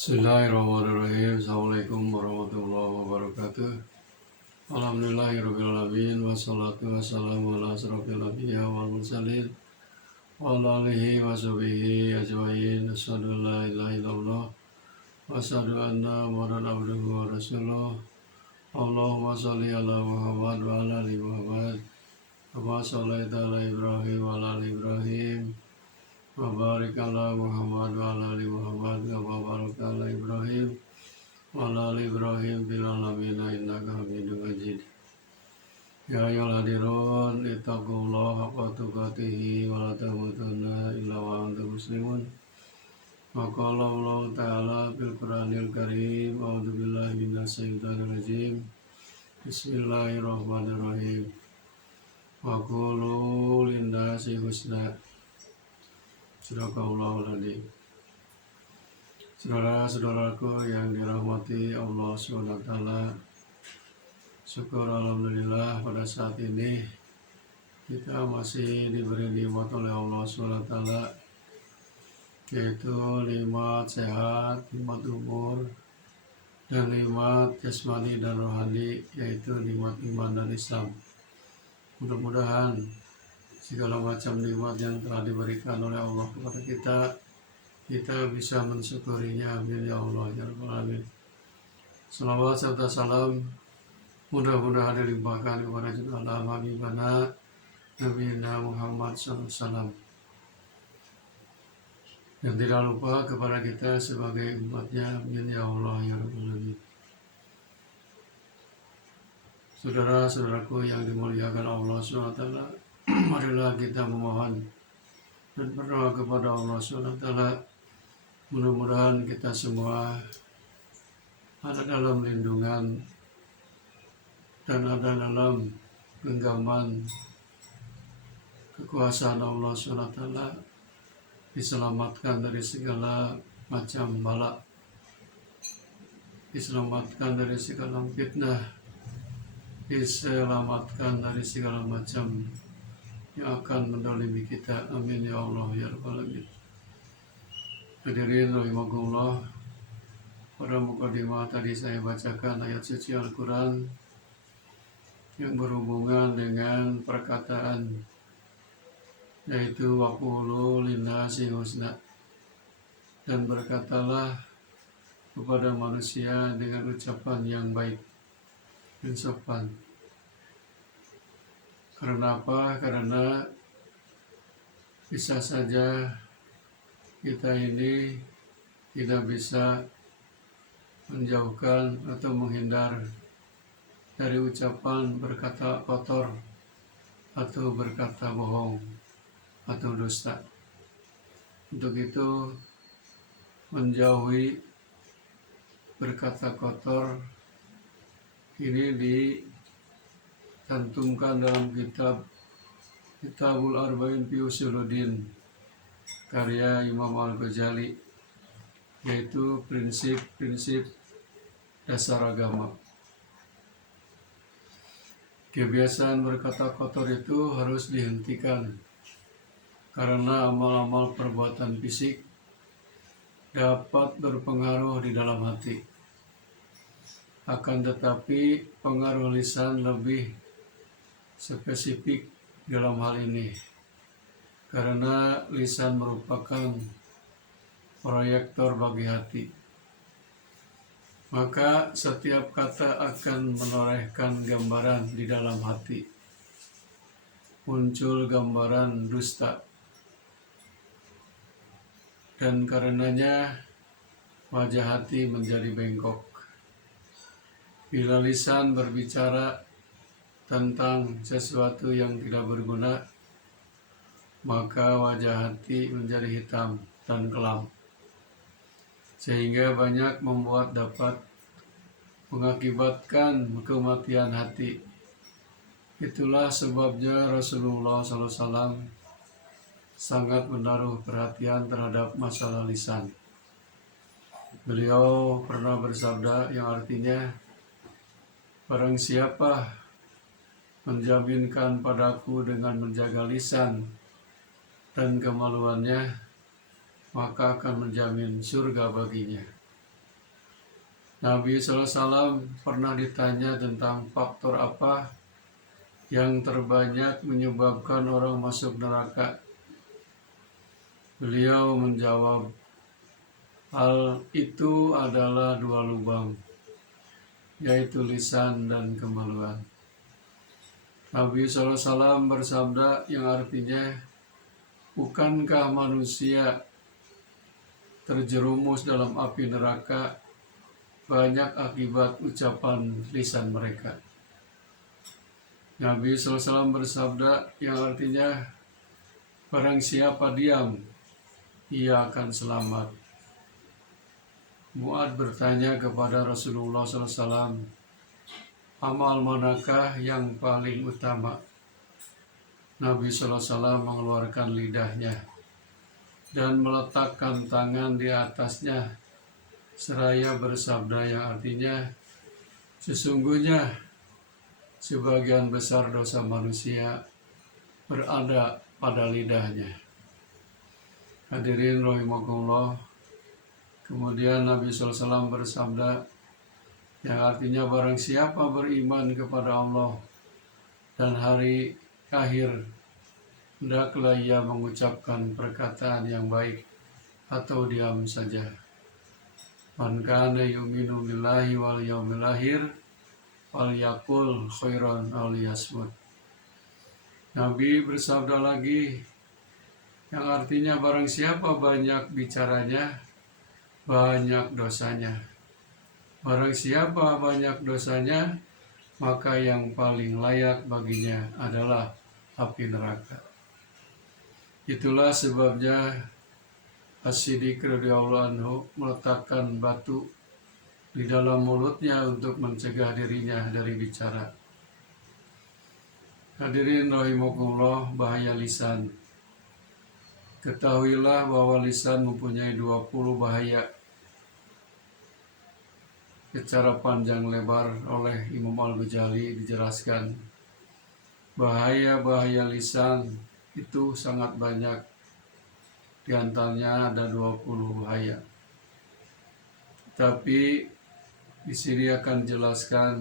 Bismillahirrahmanirrahim. Assalamualaikum warahmatullahi wabarakatuh. Alhamdulillahirrahmanirrahim. Wassalatu wassalamu ala asrofil anbiya wal mursalin wa ala alihi wa sahbihi ajmain. Asyhadu an la ilaha illallah wa asyhadu anna Muhammadan abduhu wa rasuluh. Allahumma shalli ala Muhammad wa ala ali Muhammad kama shallaita ala Ibrahim wa ala ali Ibrahim wa barik ala Muhammad wa ala ali Muhammad kama barakta ala Ibrahim wa ala ali Ibrahim fil alamin innaka Hamidum Majid. Ya ayyuhal hadirun ittaqullaha haqqa tuqatih wa la tamutunna illa wa antum muslimun. Wa qala Allah ta'ala fil Qur'anil Karim, a'udzu billahi minasy syaithanir rajim. Bismillahirrahmanirrahim. Wa qulu lin-nasi husna. Sadaqallahul adzim. Saudara-saudaraku yang dirahmati Allah SWT, syukur alhamdulillah pada saat ini kita masih diberi nikmat oleh Allah SWT, yaitu nikmat sehat, nikmat umur, dan nikmat jasmani dan rohani, yaitu nikmat iman dan Islam. Mudah-mudahan segala macam nikmat yang telah diberikan oleh Allah kepada kita bisa mensyukurinya. Amin ya Allah ya Rabbal Alamin. Salawat serta salam mudah-mudahan dilimpahkan kepada junjungan Habibana Nabi Muhammad SAW, dan tidak lupa kepada kita sebagai umatnya. Amin ya Allah ya Rabbal Alamin. Saudara-saudaraku yang dimuliakan Allah SWT, marilah kita memohon dan berdoa kepada Allah SWT. Mudah-mudahan kita semua ada dalam lindungan dan ada dalam genggaman kekuasaan Allah SWT, diselamatkan dari segala macam bala, diselamatkan dari segala fitnah, diselamatkan dari segala macam yang akan mendolimi kita. Amin ya Allah ya Rabbal Alamin. Hadirin rahimakumullah, pada mukadimah tadi saya bacakan ayat suci Al-Quran yang berhubungan dengan perkataan, yaitu waqulu linnasi husna, dan berkatalah kepada manusia dengan ucapan yang baik dan sopan. Karena apa? Karena bisa saja kita ini tidak bisa menjauhkan atau menghindar dari ucapan berkata kotor atau berkata bohong atau dusta. Untuk itu, menjauhi berkata kotor ini dicantumkan dalam Kitabul Arba'in fi Usuluddin karya Imam Al-Ghazali, yaitu prinsip-prinsip dasar agama. Kebiasaan berkata kotor itu harus dihentikan, karena amal-amal perbuatan fisik dapat berpengaruh di dalam hati. Akan tetapi pengaruh lisan lebih spesifik dalam hal ini, karena lisan merupakan proyektor bagi hati. Maka setiap kata akan menorehkan gambaran di dalam hati. Muncul gambaran dusta, dan karenanya wajah hati menjadi bengkok. Bila lisan berbicara tentang sesuatu yang tidak berguna, maka wajah hati menjadi hitam dan kelam, sehingga banyak dapat mengakibatkan kematian hati. Itulah sebabnya Rasulullah SAW sangat menaruh perhatian terhadap masalah lisan. Beliau pernah bersabda yang artinya, barang siapa menjaminkan padaku dengan menjaga lisan dan kemaluannya, maka akan menjamin surga baginya. Nabi SAW pernah ditanya tentang faktor apa yang terbanyak menyebabkan orang masuk neraka. Beliau menjawab, hal itu adalah dua lubang, yaitu lisan dan kemaluan. Nabi SAW bersabda yang artinya, bukankah manusia terjerumus dalam api neraka banyak akibat ucapan lisan mereka. Nabi SAW bersabda yang artinya, barang siapa diam, ia akan selamat. Mu'ad bertanya kepada Rasulullah SAW, amal manakah yang paling utama? Nabi SAW mengeluarkan lidahnya dan meletakkan tangan di atasnya seraya bersabda yang artinya, sesungguhnya sebagian besar dosa manusia berada pada lidahnya. Hadirin rahimakumullah. Kemudian Nabi SAW bersabda yang artinya, barang siapa beriman kepada Allah dan hari akhir, hendaklah ia mengucapkan perkataan yang baik atau diam saja. Man kana yu'minu billahi wal yaumil akhir falyaqul khairan aw liyasmut. Nabi bersabda lagi yang artinya, barang siapa banyak bicaranya, banyak dosanya. Barang siapa banyak dosanya, maka yang paling layak baginya adalah api neraka. Itulah sebabnya As-Siddiq radhiyallahu anhu meletakkan batu di dalam mulutnya untuk mencegah dirinya dari bicara. Hadirin rahimakumullah, bahaya lisan. Ketahuilah bahwa lisan mempunyai 20 bahaya. Secara panjang lebar oleh Imam Al-Ghazali dijelaskan, bahaya-bahaya lisan itu sangat banyak. Di antaranya ada 20 bahaya. Tapi di sini akan dijelaskan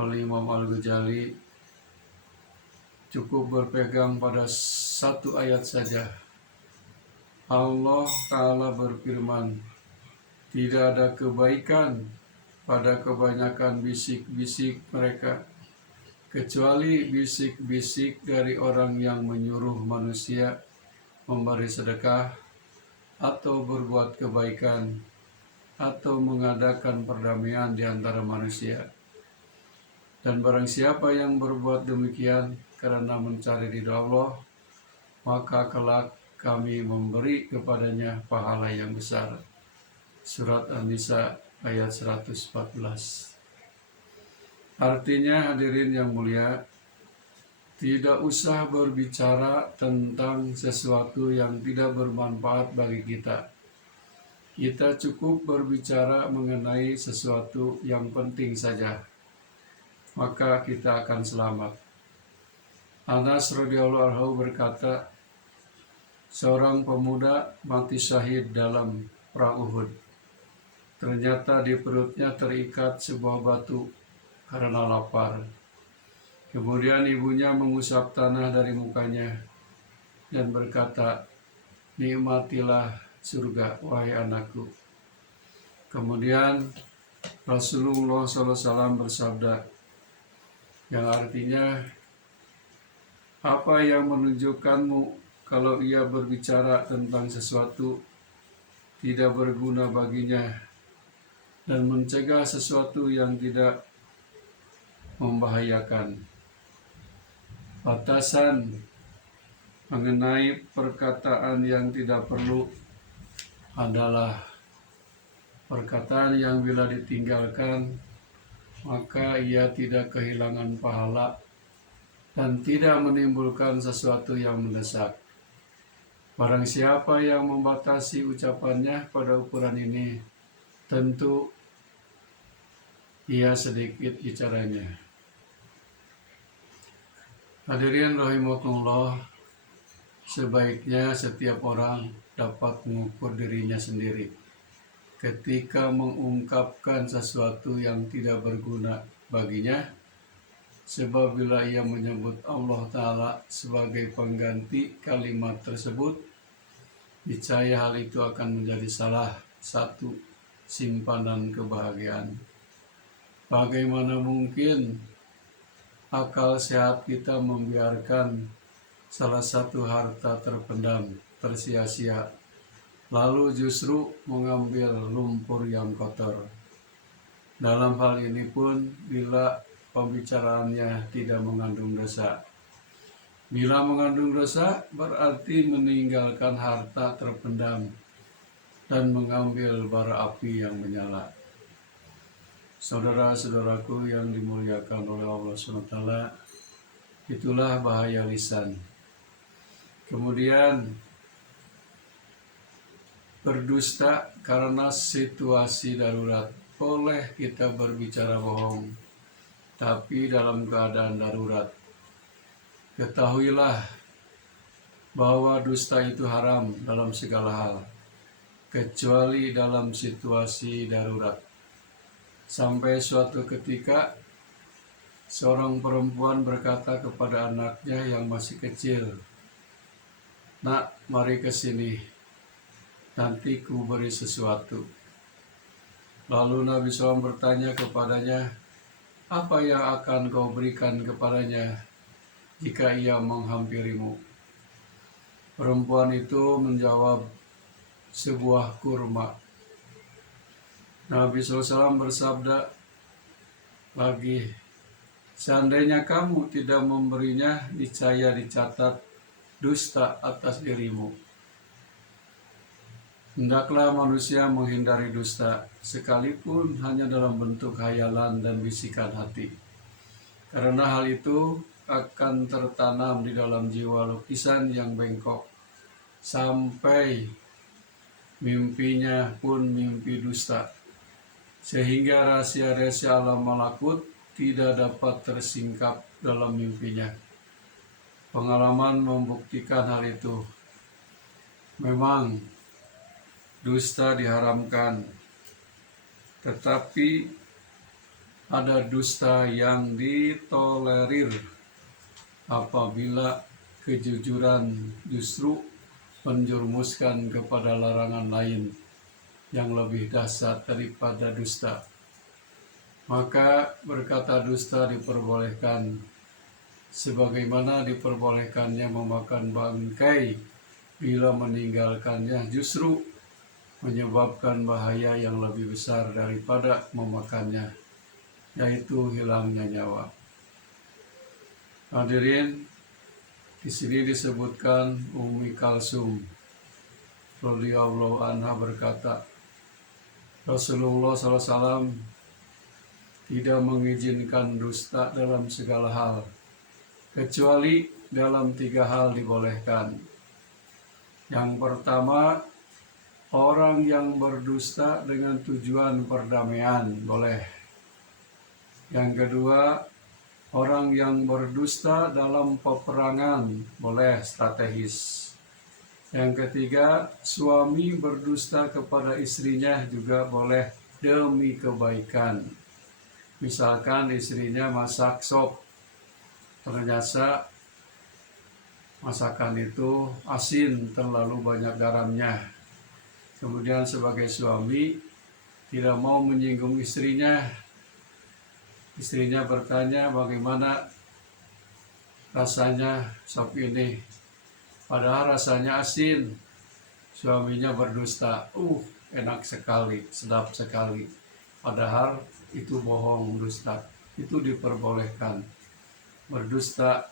oleh Imam Al-Ghazali, cukup berpegang pada satu ayat saja. Allah Ta'ala berfirman, tidak ada kebaikan pada kebanyakan bisik-bisik mereka, kecuali bisik-bisik dari orang yang menyuruh manusia memberi sedekah atau berbuat kebaikan atau mengadakan perdamaian di antara manusia. Dan barang siapa yang berbuat demikian karena mencari ridha Allah, maka kelak kami memberi kepadanya pahala yang besar. Surat An-Nisa ayat 114. Artinya, hadirin yang mulia, tidak usah berbicara tentang sesuatu yang tidak bermanfaat bagi kita. Kita cukup berbicara mengenai sesuatu yang penting saja, maka kita akan selamat. Anas radhiyallahu anhu berkata, seorang pemuda mati syahid dalam perang Uhud. Ternyata di perutnya terikat sebuah batu karena lapar. Kemudian ibunya mengusap tanah dari mukanya dan berkata, nikmatilah surga, wahai anakku. Kemudian Rasulullah SAW bersabda, yang artinya, apa yang menunjukkanmu kalau ia berbicara tentang sesuatu tidak berguna baginya dan mencegah sesuatu yang tidak membahayakan. Batasan mengenai perkataan yang tidak perlu adalah perkataan yang bila ditinggalkan, maka ia tidak kehilangan pahala dan tidak menimbulkan sesuatu yang mendesak. Barang siapa yang membatasi ucapannya pada ukuran ini, tentu ia sedikit bicaranya. Hadirin rahimakumullah, sebaiknya setiap orang dapat mengukur dirinya sendiri. ketika mengungkapkan sesuatu yang tidak berguna baginya, sebab bila ia menyebut Allah Ta'ala sebagai pengganti kalimat tersebut, niscaya hal itu akan menjadi salah satu simpanan kebahagiaan. Bagaimana mungkin akal sehat kita membiarkan salah satu harta terpendam tersia-sia, lalu justru mengambil lumpur yang kotor. Dalam hal ini pun bila pembicaraannya tidak mengandung dosa. Bila mengandung dosa berarti meninggalkan harta terpendam dan mengambil bara api yang menyala. Saudara-saudaraku yang dimuliakan oleh Allah SWT, itulah bahaya lisan. Kemudian berdusta karena situasi darurat. Boleh kita berbicara bohong, tapi dalam keadaan darurat. Ketahuilah bahwa dusta itu haram dalam segala hal, kecuali dalam situasi darurat. Sampai suatu ketika, seorang perempuan berkata kepada anaknya yang masih kecil, "Nak, mari ke sini, nanti ku beri sesuatu." Lalu Nabi SAW bertanya kepadanya, "Apa yang akan kau berikan kepadanya jika ia menghampirimu?" Perempuan itu menjawab, "Sebuah kurma." Nabi SAW bersabda lagi, "Seandainya kamu tidak memberinya, niscaya dicatat dusta atas dirimu." Hendaklah manusia menghindari dusta, sekalipun hanya dalam bentuk hayalan dan bisikan hati. Karena hal itu akan tertanam di dalam jiwa lukisan yang bengkok, sampai mimpinya pun mimpi dusta, sehingga rahasia-rahasia alam malakut tidak dapat tersingkap dalam mimpinya. Pengalaman membuktikan hal itu. Memang dusta diharamkan, tetapi ada dusta yang ditolerir apabila kejujuran justru menjerumuskan kepada larangan lain yang lebih dahsyat daripada dusta. Maka berkata dusta diperbolehkan, sebagaimana diperbolehkannya memakan bangkai bila meninggalkannya justru menyebabkan bahaya yang lebih besar daripada memakannya, yaitu hilangnya nyawa. Hadirin, di sini disebutkan Ummi Kalsum radhiyallahu anha berkata, Rasulullah SAW tidak mengizinkan dusta dalam segala hal, kecuali dalam 3 hal dibolehkan. Yang pertama, orang yang berdusta dengan tujuan perdamaian, boleh. Yang kedua, orang yang berdusta dalam peperangan, boleh, strategis. Yang ketiga, suami berdusta kepada istrinya juga boleh demi kebaikan. Misalkan istrinya masak sop, ternyata masakan itu asin, terlalu banyak garamnya. Kemudian sebagai suami tidak mau menyinggung istrinya. Istrinya bertanya, "Bagaimana rasanya sop ini?" Padahal rasanya asin. Suaminya berdusta, enak sekali, sedap sekali. Padahal itu bohong, dusta. Itu diperbolehkan. Berdusta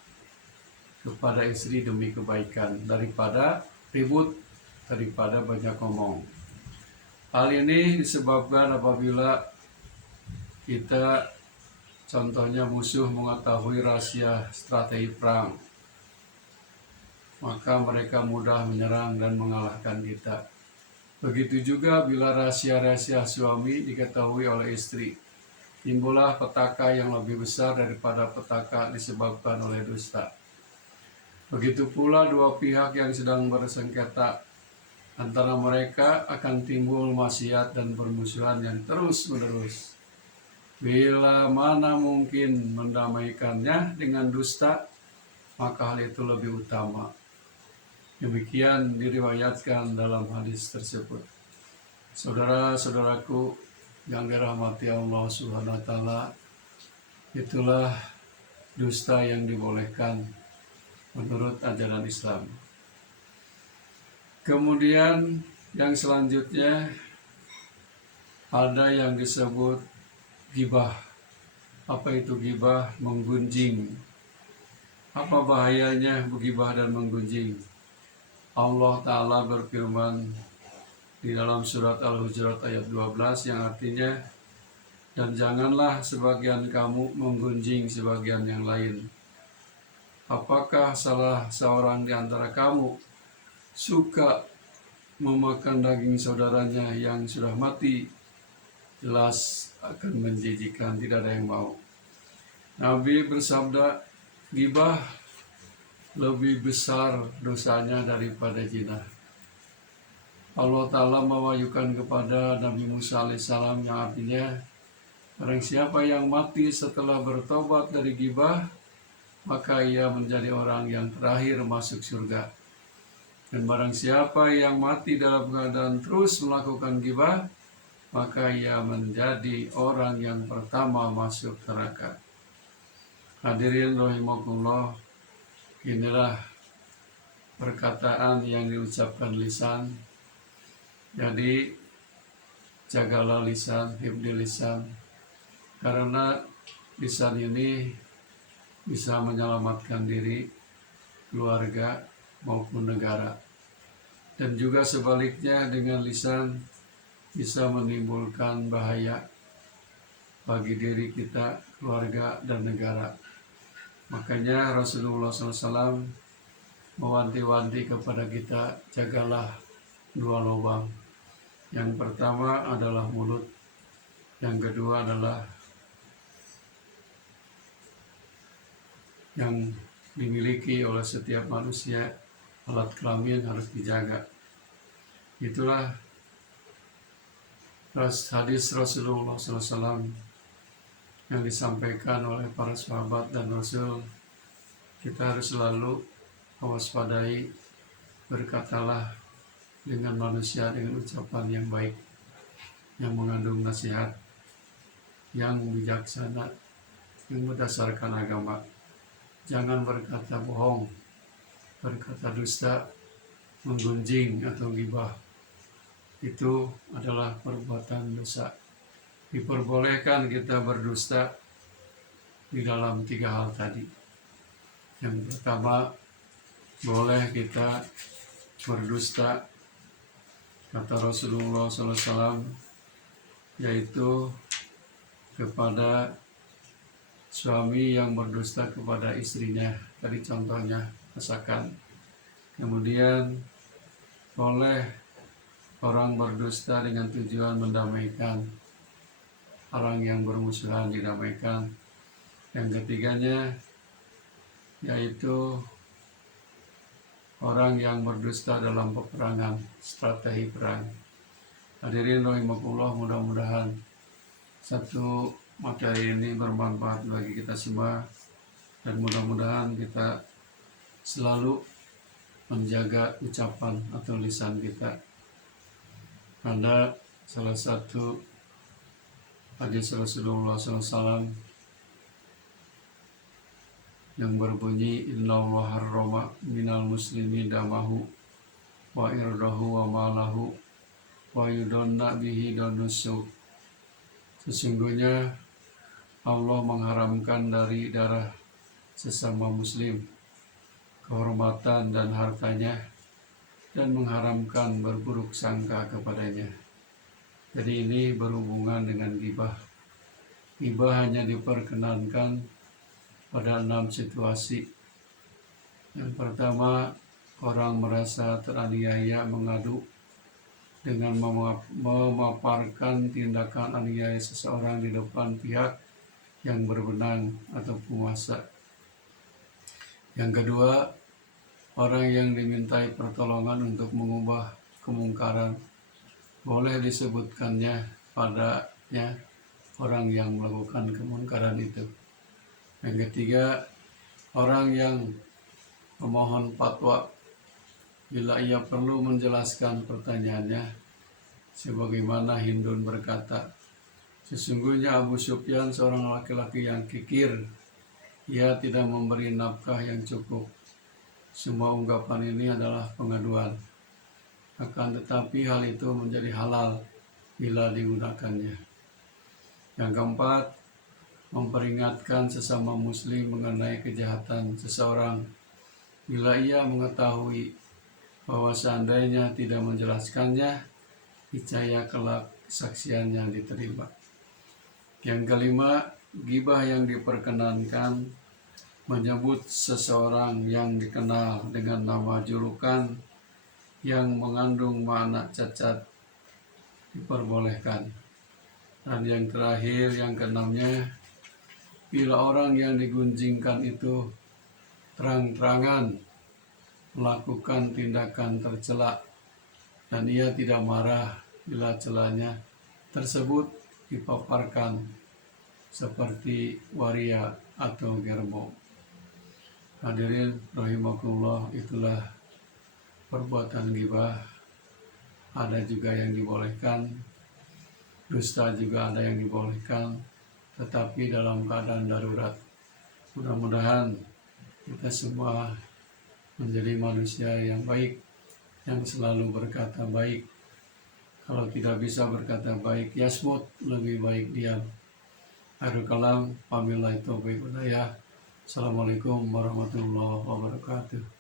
kepada istri demi kebaikan, daripada ribut, daripada banyak ngomong. Hal ini disebabkan apabila kita, contohnya musuh mengetahui rahasia strategi perang, maka mereka mudah menyerang dan mengalahkan kita. Begitu juga bila rahasia-rahasia suami diketahui oleh istri, timbullah petaka yang lebih besar daripada petaka disebabkan oleh dusta. Begitu pula dua pihak yang sedang bersengketa, Antara mereka akan timbul maksiat dan permusuhan yang terus-menerus. Bila mana mungkin mendamaikannya dengan dusta, maka hal itu lebih utama. Demikian diriwayatkan dalam hadis tersebut. Saudara-saudaraku yang dirahmati Allah Subhanahu wa taala, itulah dusta yang dibolehkan menurut ajaran Islam. Kemudian yang selanjutnya ada yang disebut ghibah. Apa itu ghibah? Menggunjing. Apa bahayanya ghibah dan menggunjing? Allah Ta'ala berfirman di dalam surat Al-Hujurat ayat 12 yang artinya, dan janganlah sebagian kamu menggunjing sebagian yang lain. Apakah salah seorang di antara kamu suka memakan daging saudaranya yang sudah mati? Jelas akan menjijikan, tidak ada yang mau. Nabi bersabda, ghibah lebih besar dosanya daripada zina. Allah Ta'ala mewahyukan kepada Nabi Musa alaihissalam yang artinya, barang siapa yang mati setelah bertobat dari ghibah, maka ia menjadi orang yang terakhir masuk surga. Dan barang siapa yang mati dalam keadaan terus melakukan ghibah, maka ia menjadi orang yang pertama masuk neraka. Hadirin rahimakumullah, inilah perkataan yang diucapkan lisan. Jadi jagalah lisan, hifdzi lisan, karena lisan ini bisa menyelamatkan diri, keluarga, maupun negara. Dan juga sebaliknya, dengan lisan bisa menimbulkan bahaya bagi diri kita, keluarga, dan negara. Makanya Rasulullah SAW mewanti-wanti kepada kita, jagalah dua lubang. Yang pertama adalah mulut, yang kedua adalah yang dimiliki oleh setiap manusia, alat kelamin harus dijaga. Itulah hadis Rasulullah SAW yang disampaikan oleh para sahabat dan Rasul. Kita harus selalu mewaspadai, berkatalah dengan manusia dengan ucapan yang baik, yang mengandung nasihat, yang bijaksana, yang berdasarkan agama. Jangan berkata bohong, berkata dusta, menggunjing atau ghibah. Itu adalah perbuatan dosa. Diperbolehkan kita berdusta di dalam 3 hal tadi. Yang pertama, boleh kita berdusta, kata Rasulullah SAW, yaitu kepada suami yang berdusta kepada istrinya. Tadi contohnya, misalkan. Kemudian boleh orang berdusta dengan tujuan mendamaikan, orang yang bermusuhan didamaikan. Yang ketiganya yaitu orang yang berdusta dalam peperangan, strategi perang. Hadirin rahimakumullah, mudah-mudahan satu materi ini bermanfaat bagi kita semua, dan mudah-mudahan kita selalu menjaga ucapan atau lisan kita. Ada salah satu hadis Rasulullah SAW yang berbunyi, innallaha harrama minal muslimi damahu wa irdahu wa malahu wa yudonna bihi danusu. Sesungguhnya Allah mengharamkan dari darah sesama muslim, kehormatan dan hartanya, dan mengharamkan berburuk sangka kepadanya. Jadi ini berhubungan dengan ghibah. Ghibah hanya diperkenankan pada 6 situasi. Yang pertama, orang merasa teraniaya mengadu dengan memaparkan tindakan aniaya seseorang di depan pihak yang berwenang atau penguasa. Yang kedua, orang yang dimintai pertolongan untuk mengubah kemungkaran, boleh disebutkannya padanya orang yang melakukan kemungkaran itu. Yang ketiga, orang yang memohon fatwa bila ia perlu menjelaskan pertanyaannya, sebagaimana Hindun berkata, sesungguhnya Abu Sufyan seorang laki-laki yang kikir, ia tidak memberi nafkah yang cukup. Semua ungkapan ini adalah pengaduan, akan tetapi hal itu menjadi halal bila digunakannya. Yang keempat, memperingatkan sesama muslim mengenai kejahatan seseorang bila ia mengetahui bahwa seandainya tidak menjelaskannya, niscaya kelak kesaksiannya diterima. Yang kelima, ghibah yang diperkenankan menyebut seseorang yang dikenal dengan nama julukan yang mengandung makna cacat diperbolehkan. Dan yang terakhir, yang keenamnya, bila orang yang digunjingkan itu terang-terangan melakukan tindakan tercela dan ia tidak marah bila celanya tersebut dipaparkan seperti waria atau gerbong. Hadirin rahimakumullah, itulah perbuatan ghibah. Ada juga yang dibolehkan, dusta juga ada yang dibolehkan, tetapi dalam keadaan darurat. Mudah-mudahan kita semua menjadi manusia yang baik, yang selalu berkata baik. Kalau tidak bisa berkata baik, yasmut, lebih baik diam. Akhirul kalam, wabillahi taufiq wal hidayah. Assalamualaikum warahmatullahi wabarakatuh.